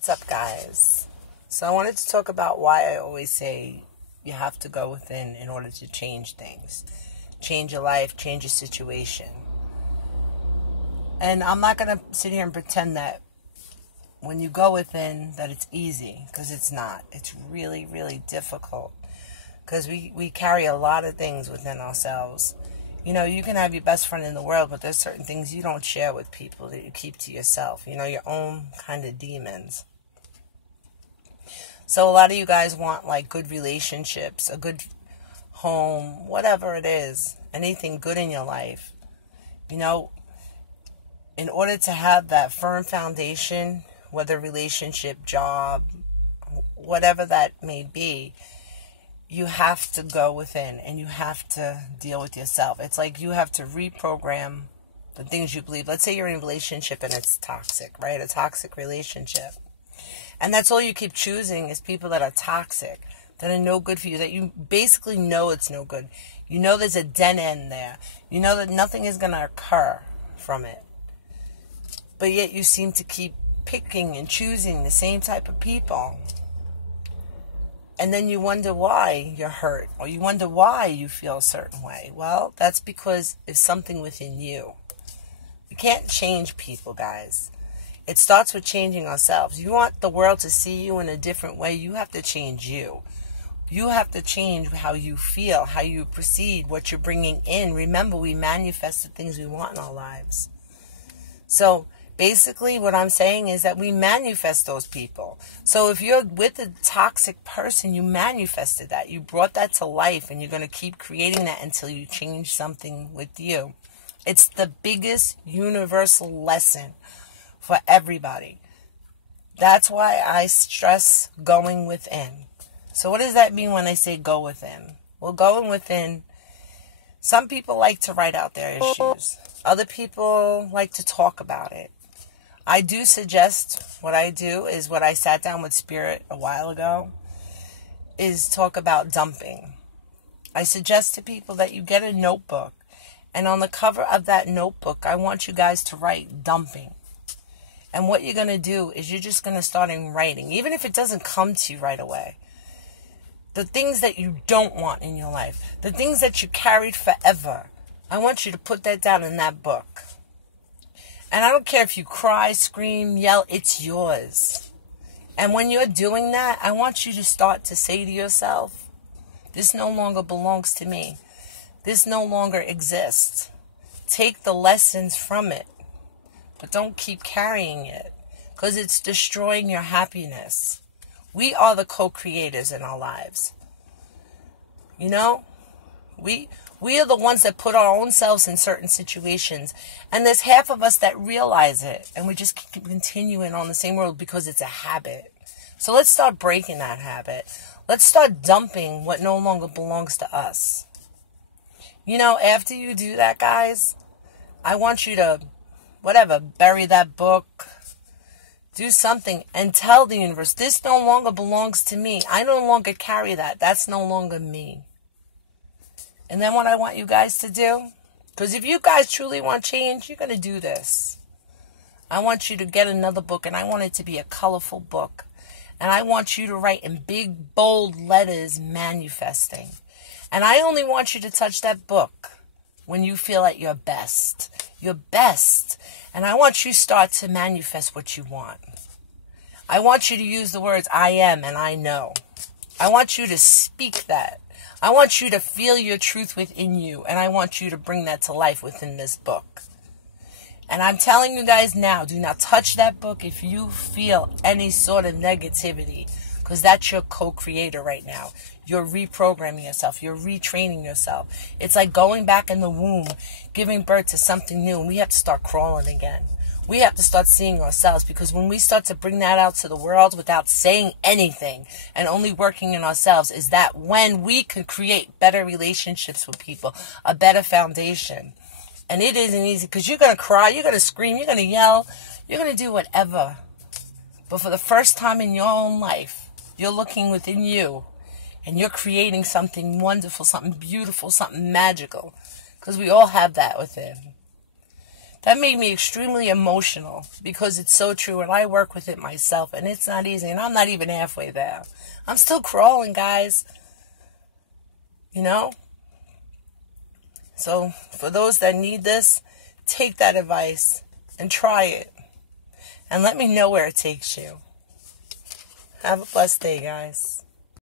What's up, guys? So I wanted to talk about why I always say you have to go within in order to change things. Change your life, change your situation. And I'm not going to sit here and pretend that when you go within that it's easy, because it's not. It's really, really difficult, because we carry a lot of things within ourselves. You know, you can have your best friend in the world, but there's certain things you don't share with people that you keep to yourself. You know, your own kind of demons. So a lot of you guys want like good relationships, a good home, whatever it is, anything good in your life. You know, in order to have that firm foundation, whether relationship, job, whatever that may be, you have to go within and you have to deal with yourself. It's like you have to reprogram the things you believe. Let's say you're in a relationship and it's toxic, right? A toxic relationship. And that's all you keep choosing is people that are toxic, that are no good for you, that you basically know it's no good. You know there's a dead end there. You know that nothing is going to occur from it. But yet you seem to keep picking and choosing the same type of people. And then you wonder why you're hurt, or you wonder why you feel a certain way. Well, that's because it's something within you. You can't change people, guys. It starts with changing ourselves. You want the world to see you in a different way, you have to change you. You have to change how you feel, how you proceed, what you're bringing in. Remember, we manifest the things we want in our lives. So basically what I'm saying is that we manifest those people. So if you're with a toxic person, you manifested that. You brought that to life, and you're going to keep creating that until you change something with you. It's the biggest universal lesson for everybody. That's why I stress going within. So what does that mean when I say go within? Well, going within, some people like to write out their issues. Other people like to talk about it. I do suggest, what I do is what I sat down with Spirit a while ago, is talk about dumping. I suggest to people that you get a notebook, and on the cover of that notebook, I want you guys to write dumping. And what you're going to do is you're just going to start in writing, even if it doesn't come to you right away. The things that you don't want in your life, the things that you carried forever, I want you to put that down in that book. And I don't care if you cry, scream, yell, it's yours. And when you're doing that, I want you to start to say to yourself, this no longer belongs to me. This no longer exists. Take the lessons from it. But don't keep carrying it, because it's destroying your happiness. We are the co-creators in our lives. You know, we are the ones that put our own selves in certain situations. And there's half of us that realize it. And we just keep continuing on the same road because it's a habit. So let's start breaking that habit. Let's start dumping what no longer belongs to us. You know, after you do that, guys, I want you to bury that book, do something, and tell the universe, this no longer belongs to me. I no longer carry that. That's no longer me. And then what I want you guys to do, because if you guys truly want change, you're going to do this. I want you to get another book, and I want it to be a colorful book. And I want you to write in big, bold letters, manifesting. And I only want you to touch that book when you feel at your best. Your best. And I want you to start to manifest what you want. I want you to use the words I am and I know. I want you to speak that. I want you to feel your truth within you. And I want you to bring that to life within this book. And I'm telling you guys now, do not touch that book if you feel any sort of negativity. Because that's your co-creator right now. You're reprogramming yourself. You're retraining yourself. It's like going back in the womb, giving birth to something new. And we have to start crawling again. We have to start seeing ourselves. Because when we start to bring that out to the world without saying anything and only working in ourselves, is that when we can create better relationships with people, a better foundation. And it isn't easy because you're going to cry, you're going to scream, you're going to yell, you're going to do whatever. But for the first time in your own life, you're looking within you and you're creating something wonderful, something beautiful, something magical. Because we all have that within. That made me extremely emotional because it's so true, and I work with it myself, and it's not easy, and I'm not even halfway there. I'm still crawling, guys. You know? So, for those that need this, take that advice and try it. And let me know where it takes you. Have a blessed day, guys.